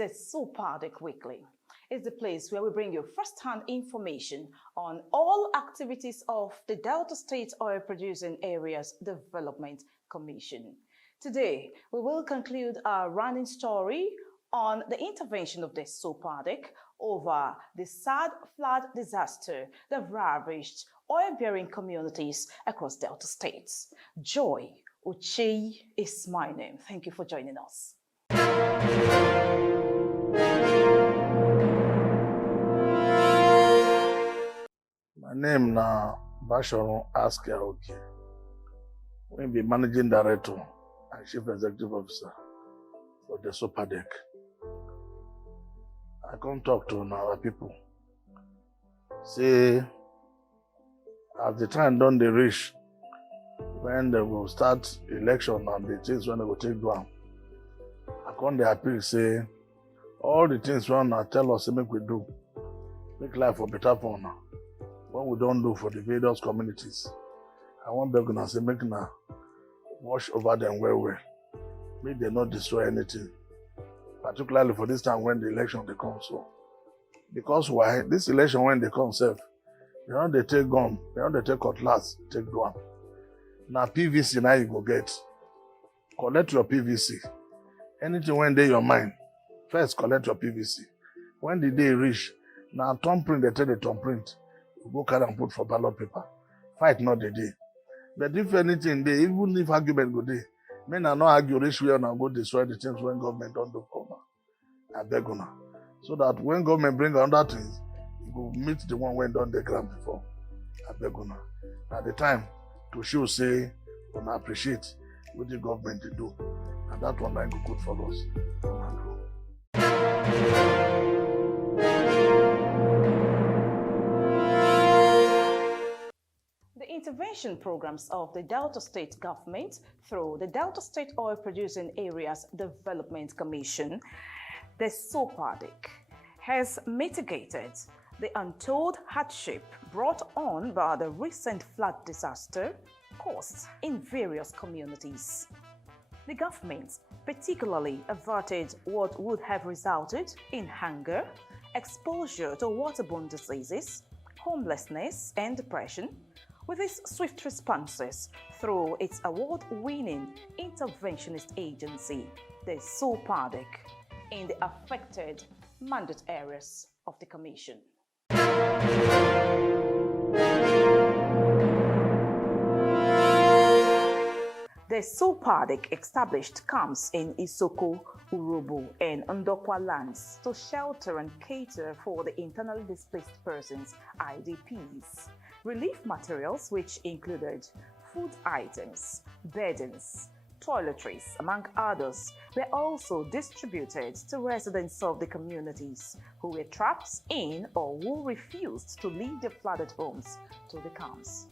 Desopadec Weekly. It's the place where we bring you first-hand information on all activities of the Delta State Oil Producing Areas Development Commission. Today, we will conclude our running story on the intervention of Desopadec over the sad flood disaster that ravaged oil-bearing communities across Delta states. Joy Uche is my name. Thank you for joining us. My name na Basharon Askiaoki. We be Managing Director and Chief Executive Officer for Desopadec. I come talk to our people. Say, as the time done they reach, when they will start election and the things when they will take down, I come the appeal say, all the things when I tell us make we do, make life for better for now. What we don't do for the various communities, I want them to say make na wash over them well. Make they not destroy anything. Particularly for this time when the election they come so. Because why? This election when they come self, you know they take gun, you know they take cutlass, take gun. Now PVC now you go get. Collect your PVC. Anything when they your mind, first collect your PVC. When the day reach, now thumbprint they tell the thumbprint. You go carry and put for ballot paper. Fight not the day. But if anything they, even if argument go day, men are not argue reach where and go destroy the things when government don't do for now. I beg you now. So that when government bring other things, you go meet the one when done the ground before. I beg you now. At the time to show say we appreciate what the government they do. And that one line go good for us. The intervention programs of the Delta State government through the Delta State Oil Producing Areas Development Commission, Desopadec, has mitigated the untold hardship brought on by the recent flood disaster caused in various communities. The government particularly averted what would have resulted in hunger, exposure to waterborne diseases, homelessness, and depression, with its swift responses through its award-winning interventionist agency, the Desopadec, in the affected mandate areas of the Commission. The Desopadec established camps in Isoko, Urobo, and Ndokwa lands to shelter and cater for the internally displaced persons, IDPs. Relief materials, which included food items, beddings, toiletries, among others, were also distributed to residents of the communities who were trapped in or who refused to leave their flooded homes to the camps.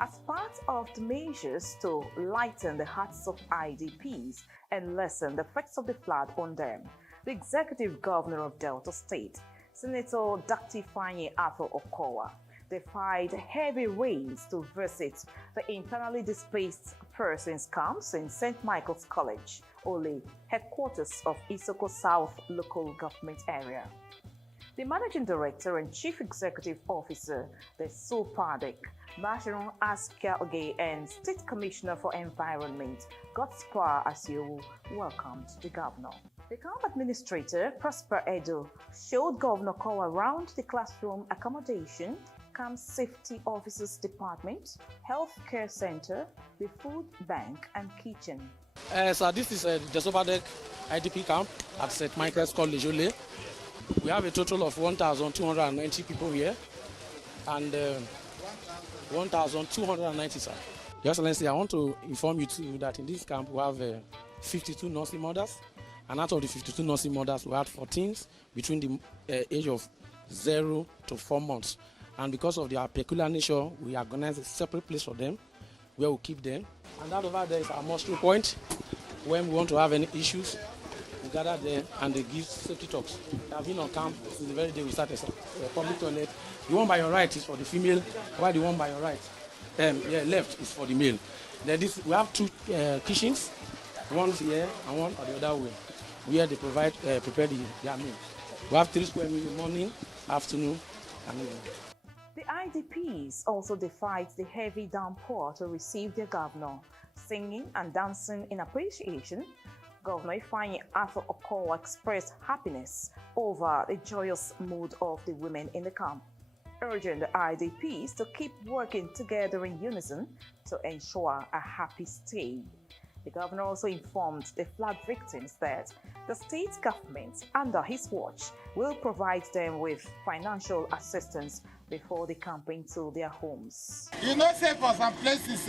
As part of the measures to lighten the hearts of IDPs and lessen the effects of the flood on them, the Executive Governor of Delta State, Senator Dr. Ifeanyi Arthur Okowa, defied heavy rains to visit the internally displaced persons camps in St. Michael's College, Ole, headquarters of Isoko South Local Government Area. The Managing Director and Chief Executive Officer, the Desopadec, Basharon Askiaoki, and State Commissioner for Environment, Godspar Asiewu, welcomed the Governor. The camp administrator, Prosper Edo, showed Governor Kowa around the classroom accommodation, Camp Safety Officers Department, Health Care Center, the Food Bank, and Kitchen. So this is the Desopadec IDP camp at St. Michael's College, Ole. We have a total of 1,290 people here, and 1,290, sir. Your Excellency, I want to inform you too that in this camp we have 52 nursing mothers, and out of the 52 nursing mothers, we had 14 between the age of 0 to 4 months. And because of their peculiar nature, we organize a separate place for them where we keep them. And that over there is our muster point. When we want to have any issues, we gather there and they give safety talks. They have been on camp since the very day we started a public toilet. The one by your right is for the female, while the one by your right, left is for the male. Then we have two kitchens, one here and one on the other way. where they prepare their meal. We have 3 square meals in the morning, afternoon, and evening. The IDPs also defied the heavy downpour to receive their governor, singing and dancing in appreciation. Governor Ifeanyi Arthur Okowa expressed happiness over the joyous mood of the women in the camp, urging the IDPs to keep working together in unison to ensure a happy stay. The governor also informed the flood victims that the state government, under his watch, will provide them with financial assistance before they camp into their homes. You know, say for some places,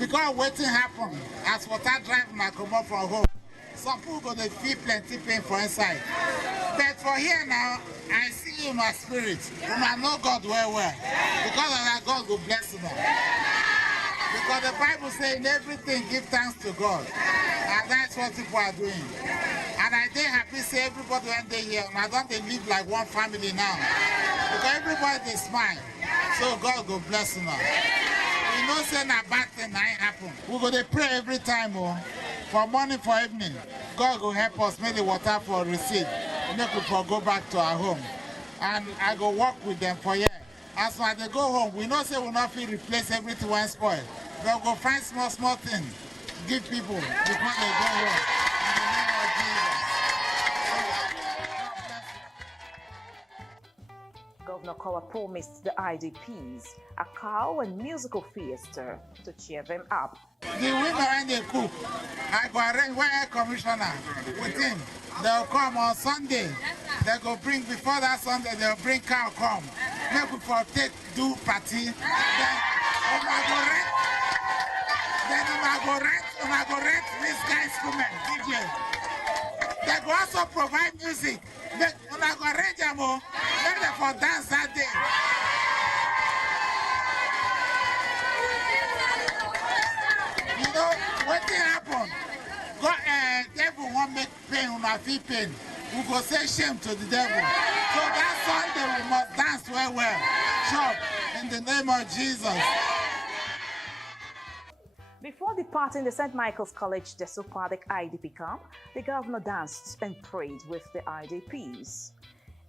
because waiting happen as water drive my come up from home. Some people go to feel plenty pain for inside. But for here now, I see in my spirit, and I know God well. Because of that, God will bless them. Because the Bible says in everything, give thanks to God. And that's what people are doing. And I did happy to say everybody when they here, and I don't they live like one family now. Because everybody they smile. So God will bless them. You know, say a bad thing ain't happen. We're going to pray every time, for morning, for evening. God will help us make the water for receipt. Make we go back to our home. And I go walk with them for years. As when they go home, we know say we'll not feel replace everything when spoiled. They'll go find small things, give people before they go home. In the name of Jesus. Governor Kowa promised the IDPs a cow and musical fiesta to cheer them up. The women when they cook, I go arrange one air commissioner with him. They'll come on Sunday. They go bring before that Sunday. They'll bring cow come. Make we for take do party. Then I go rent this guy instrument DJ. They go also provide music. I go arrange them all. Make them for dance that day. You know what thing happen? God, devil won't make pain on our feet pain. We go say shame to the devil. So that Sunday we must dance well. Chop in the name of Jesus. Before departing the St. Michael's College Desopadec IDP camp, the governor danced and prayed with the IDPs.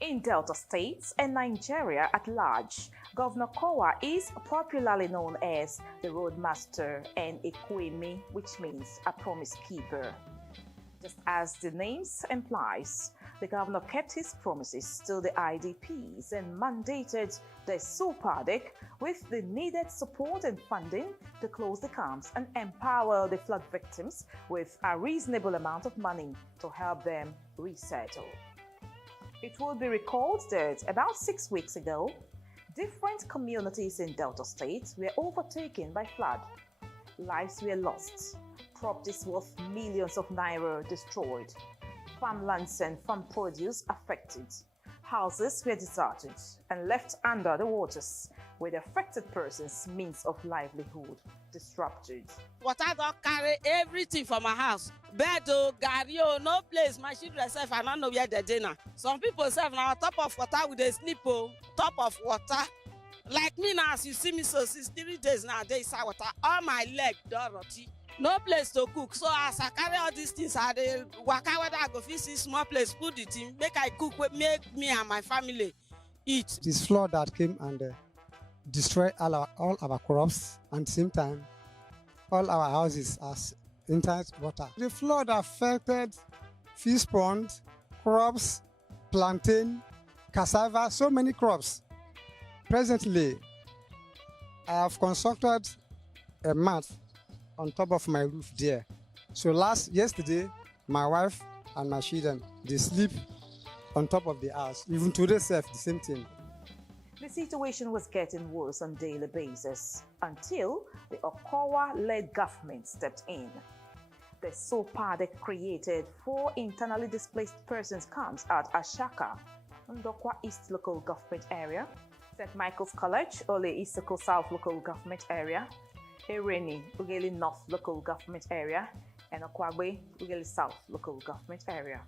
In Delta States and Nigeria at large, Governor Kowa is popularly known as the Roadmaster and Ekwemi, which means a promise keeper. Just as the name implies, the governor kept his promises to the IDPs and mandated the Desopadec with the needed support and funding to close the camps and empower the flood victims with a reasonable amount of money to help them resettle. It will be recalled that about 6 weeks ago, different communities in Delta State were overtaken by flood. Lives were lost, properties worth millions of naira destroyed, farmlands and farm produce affected, houses were deserted and left under the waters, with affected persons' means of livelihood disrupted. Water don't carry everything from my house. Bed, garri, no place. My children self, I don't know where they're dinner. Some people self now on top of water with a sleep, top of water. Like me now, as you see me, so 3 days now, there is water. All my leg, dirty. No place to cook. So as I carry all these things, I waka whether I go visit small place, put it in, make I cook, make me and my family eat. This flood that came and destroyed all our crops, and at the same time, all our houses are inside water. The flood affected fish pond, crops, plantain, cassava, so many crops. Presently, I have constructed a mat on top of my roof there. So yesterday, my wife and my children, they sleep on top of the house. Even today, the same thing. The situation was getting worse on a daily basis until the Okowa-led government stepped in. The Desopadec created 4 internally displaced persons camps at Ashaka, Ndokwa East Local Government Area, St. Michael's College, Ole Isoko South Local Government Area, Ereni, Ugeli North Local Government Area, and Okwagbe, Ugeli South Local Government Area.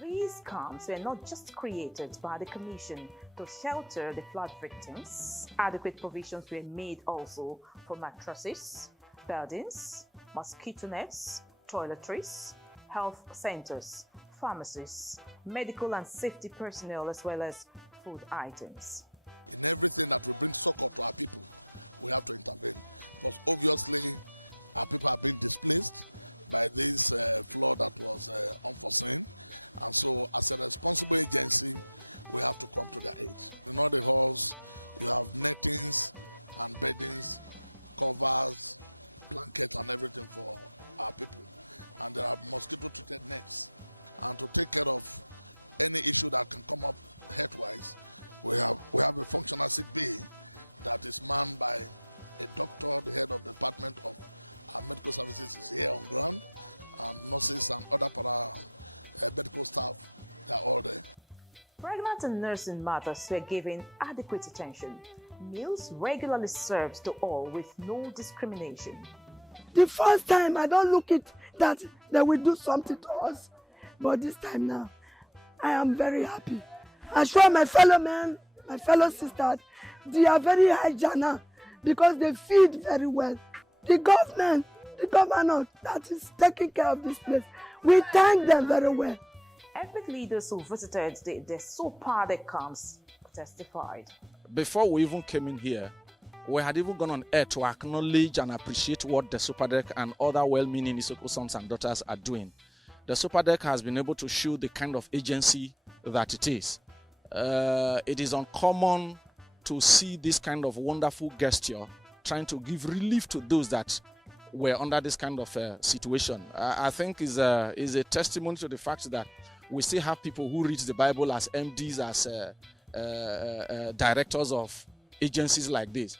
These camps were not just created by the Commission to shelter the flood victims. Adequate provisions were made also for mattresses, beddings, mosquito nets, toiletries, health centers, pharmacies, medical and safety personnel, as well as food items. In everything that will bring succor to our people, we have to intervene. Because obviously, our people have been displaced by this flood that was unforeseen. And so, as a responsible agency, we have to come to their aid. In all the halls, you have nettings and beddings, covers, blankets, and everything for our people. And there are mosquito-treated nets. And to take care of any issue that can come up health-wise, we have a functional sick bay that is manned by a doctor, the head of the department of our medical services is here on ground, and nurses and other medical staff, they are all there. Pregnant and nursing mothers were given adequate attention. Meals regularly served to all with no discrimination. The first time I don't look at that they will do something to us, but this time now, I am very happy. I show my fellow men, my fellow sisters, they are very hygienic because they feed very well. The government, the governor that is taking care of this place, we thank them very well. Ethnic leaders who visited the Desopadec camps testified. Before we even came in here, we had even gone on air to acknowledge and appreciate what Desopadec and other well-meaning Isoko sons and daughters are doing. Desopadec has been able to show the kind of agency that it is. It is uncommon to see this kind of wonderful gesture trying to give relief to those that were under this kind of situation. I think is a testimony to the fact that we still have people who read the Bible as MDs, as directors of agencies like this.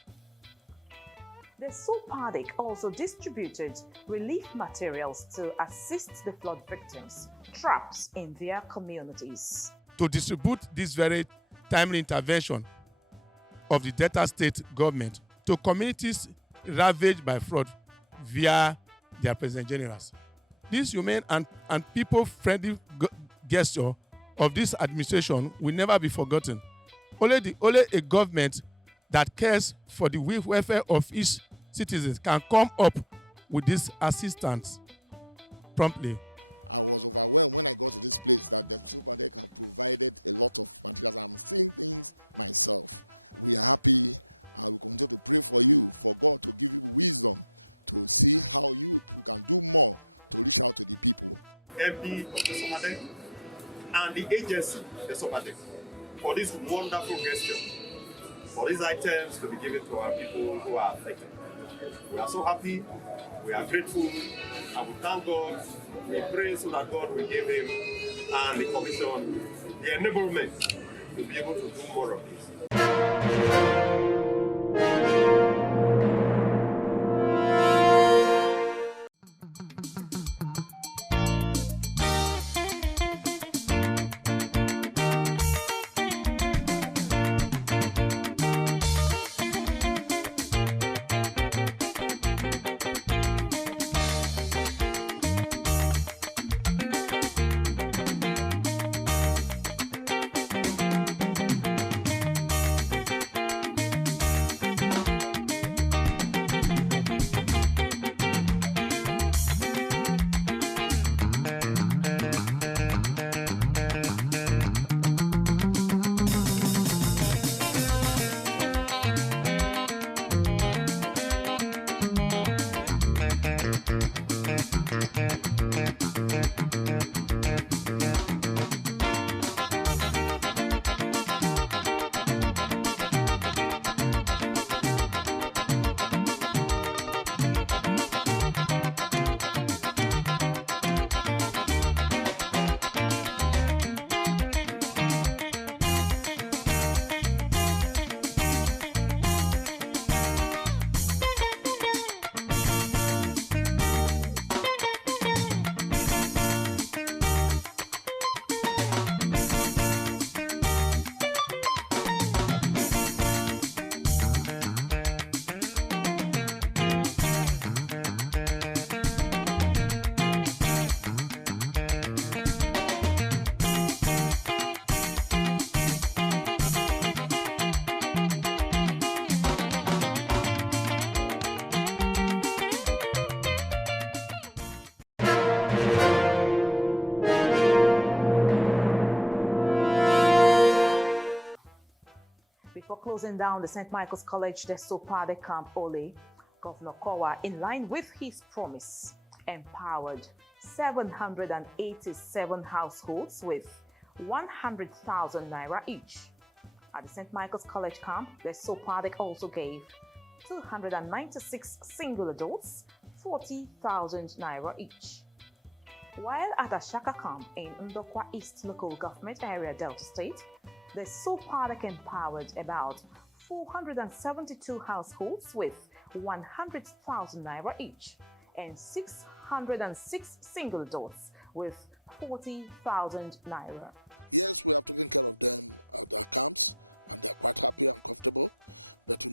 Desopadec also distributed relief materials to assist the flood victims trapped in their communities. To distribute this very timely intervention of the Delta State government to communities ravaged by flood via their President Generals. This humane and people-friendly gesture of this administration will never be forgotten. Only a government that cares for the welfare of its citizens can come up with this assistance promptly. I was overwhelmed when I got to this place that the Desopadec have provided a lot of materials. I'm seeing things myself. We are happy. I will continue to pray for you, for God to give you wisdom to see how you can do more to reach out to the people. MD of Desopadec and the agency Desopadec for this wonderful gesture, for these items to be given to our people who are affected. We are so happy, we are grateful, and we thank God. We pray so that God will give him and the commission the enablement to be able to do more of this. closing down the St. Michael's College Desopadec Camp Ole, Governor Kowa, in line with his promise, empowered 787 households with 100,000 naira each. At the St. Michael's College camp, Desopadec also gave 296 single adults 40,000 naira each. While at Ashaka camp in Ndokwa East Local Government Area, Delta State, Desopadec empowered about 472 households with 100,000 naira each and 606 single adults with 40,000 naira. Yes, we have taken care of them at their camps and they're quite happy and comfortable, but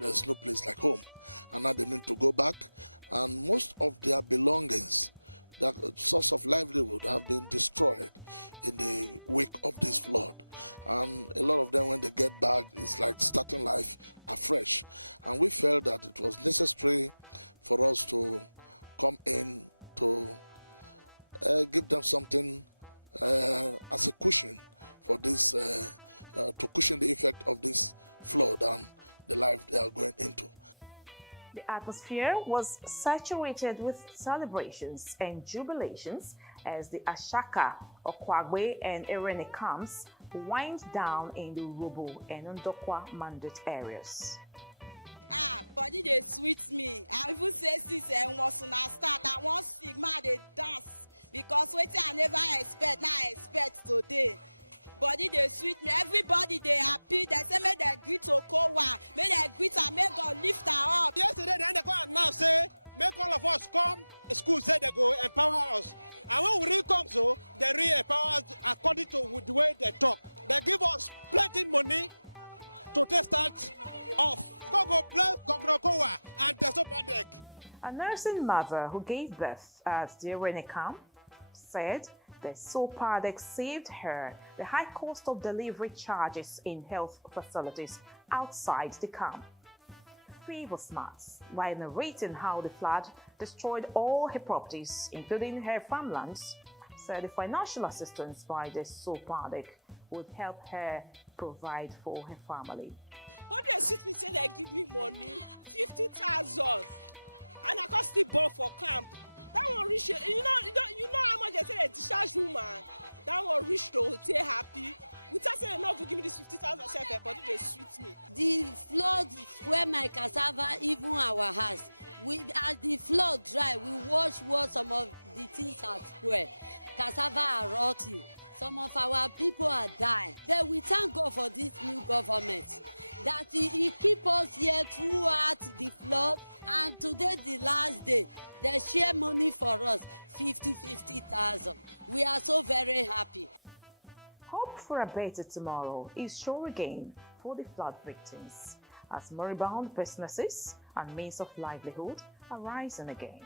there's no place like home, and now they need to go back, and most of their belongings, their source of livelihood, have been destroyed in the wake of this flood. And a lot of them, when they get back, it's like starting life afresh. And we felt that it was necessary for us to come in to give them something as a cushion for this, to cushion the effect of this flood and the life they are going into. The atmosphere was saturated with celebrations and jubilations as the Ashaka, Okwagwe, and Erene camps wind down in the Urobo and Ndokwa mandate areas. Body they sweet me. I even say since I was on start, I want Sigma they dance because what I never expect, now I expect today. Body they sweet me. Everybody they happy. They say may they greet Okowa, may they greet her, may God lift her up. Yesterday they go and now say make all of us come. School say they go empower us, and when we really come, so they really empower us according to the way they talk. They give us plenty money to test that off. Go bless Governor Kowa and Desopadec. A nursing mother who gave birth at the Erene camp said Desopadec saved her the high cost of delivery charges in health facilities outside the camp. She was smart while narrating how the flood destroyed all her properties, including her farmlands, said the financial assistance by Desopadec would help her provide for her family. But they sit me say they give me money, 50,000, and I can still borrow for camp. That one reach, you know how much they say they discharge woman. That one reach to stay happy. Without saying enough to give me this 50,000 self, body they sweet me. The flood where my cassava, even our house, as the flood dry, we wash some of the things are spoiled. Cassava are rotting. Some of our people are dying. But we thank God for this new government that he keep us here throughout the flood. And today, the last day, they share money for us, 50,000. We are so very happy. Hope for a better tomorrow is sure again for the flood victims, as moribund businesses and means of livelihood are rising again.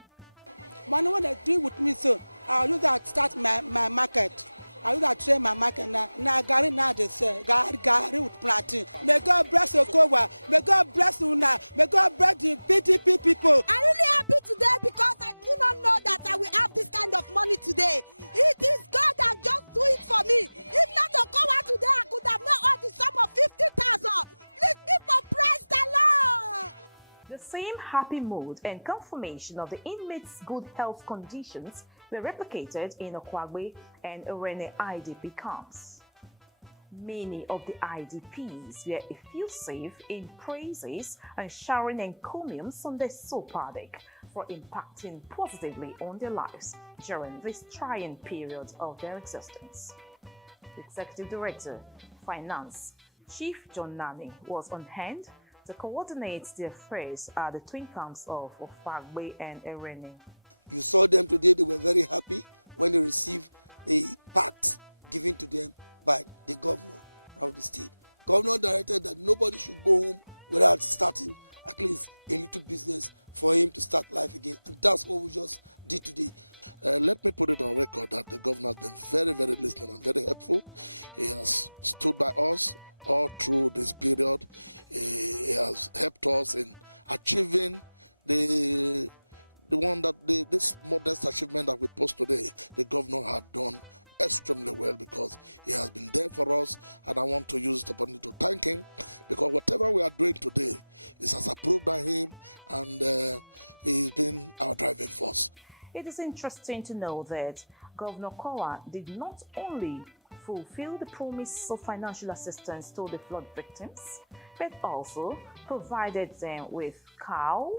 Money when they do with me soon, I'll use that start my market. I use that train my market now. Now Gary now they say Gary with planting. May God bless Okowa. May God bless Una. May God bless the PTP people. I'm really happy today because I do not know that I will have this kind of money today. It is God that just do it for me. If not Okowa today, I could have not earned the sum of 50,000. Please people praise the Lord. The same happy mood and confirmation of the inmates' good health conditions were replicated in Okwagwe and Erene IDP camps. Many of the IDPs were effusive in praises and showering encomiums on Desopadec for impacting positively on their lives during this trying period of their existence. The Executive Director, Finance, Chief John Nani, was on hand to coordinate the affairs at the twin camps of Okwagwe and Erene. You saw them today, they were very happy when they received the pact given to them by the governor of the state. Governor directed that nobody should go home without starting at least a little business for him to start life again. And that's what we just did today. Let me put it on record that the governor has been very, very listening and very helpful. He has stood by us all through this period. He has helped us in achieving this modest achievement that we post today. The governor have done extremely well because he has been there for us, and I want to use the opportunity to thank him because whatever we are doing today is as approved by him, and he's been our driving force. It is interesting to know that Governor Kowa did not only fulfill the promise of financial assistance to the flood victims, but also provided them with cow,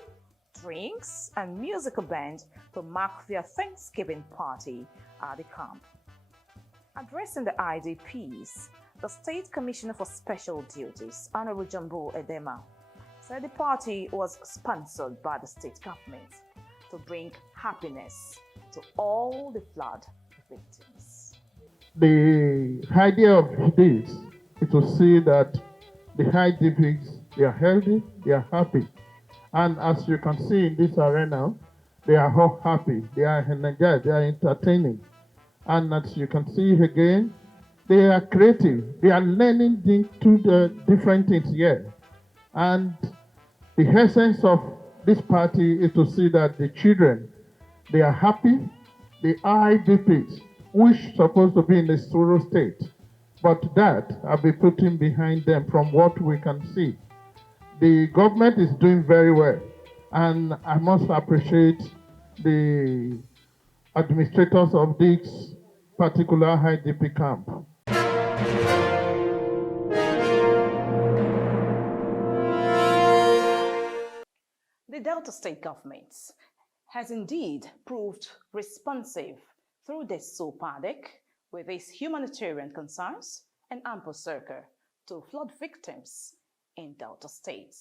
drinks, and musical band to mark their Thanksgiving party at the camp. Addressing the IDPs, the State Commissioner for Special Duties, Honorable Jumbo Edema, said the party was sponsored by the state government to bring happiness to all the flood victims. The idea of this is to see that the IDPs, they are healthy, they are happy. And as you can see in this arena, they are all happy, they are energized, they are entertaining. And as you can see again, they are creative, they are learning into the different things here. And the essence of this party is to see that the children, they are happy, the IDPs, which supposed to be in a sorrow state, but that I'll be putting behind them from what we can see. The government is doing very well, and I must appreciate the administrators of this particular IDP camp. The Delta State government has indeed proved responsive through Desopadec with its humanitarian concerns and ample succor to flood victims in Delta State.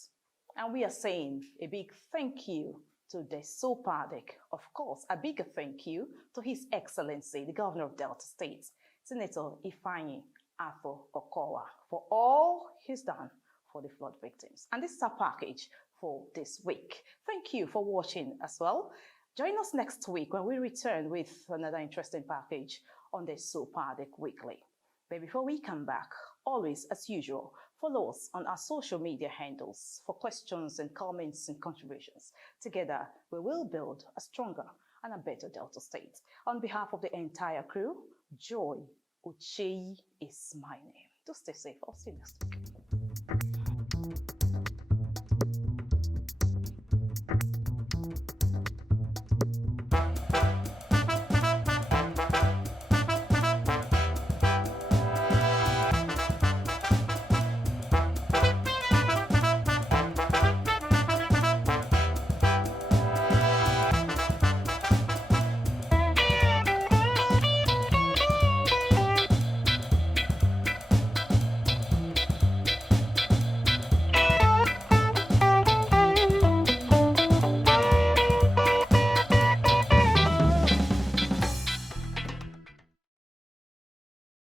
And we are saying a big thank you to Desopadec. Of course, a bigger thank you to His Excellency, the Governor of Delta State, Senator Ifeanyi Afo Okowa, for all he's done for the flood victims. And this is our package for this week. Thank you for watching as well. Join us next week when we return with another interesting package on the Desopadec Weekly. But before we come back, always as usual, follow us on our social media handles for questions and comments and contributions. Together, we will build a stronger and a better Delta State. On behalf of the entire crew, Joy Ucheyi is my name. Do stay safe. I'll see you next week.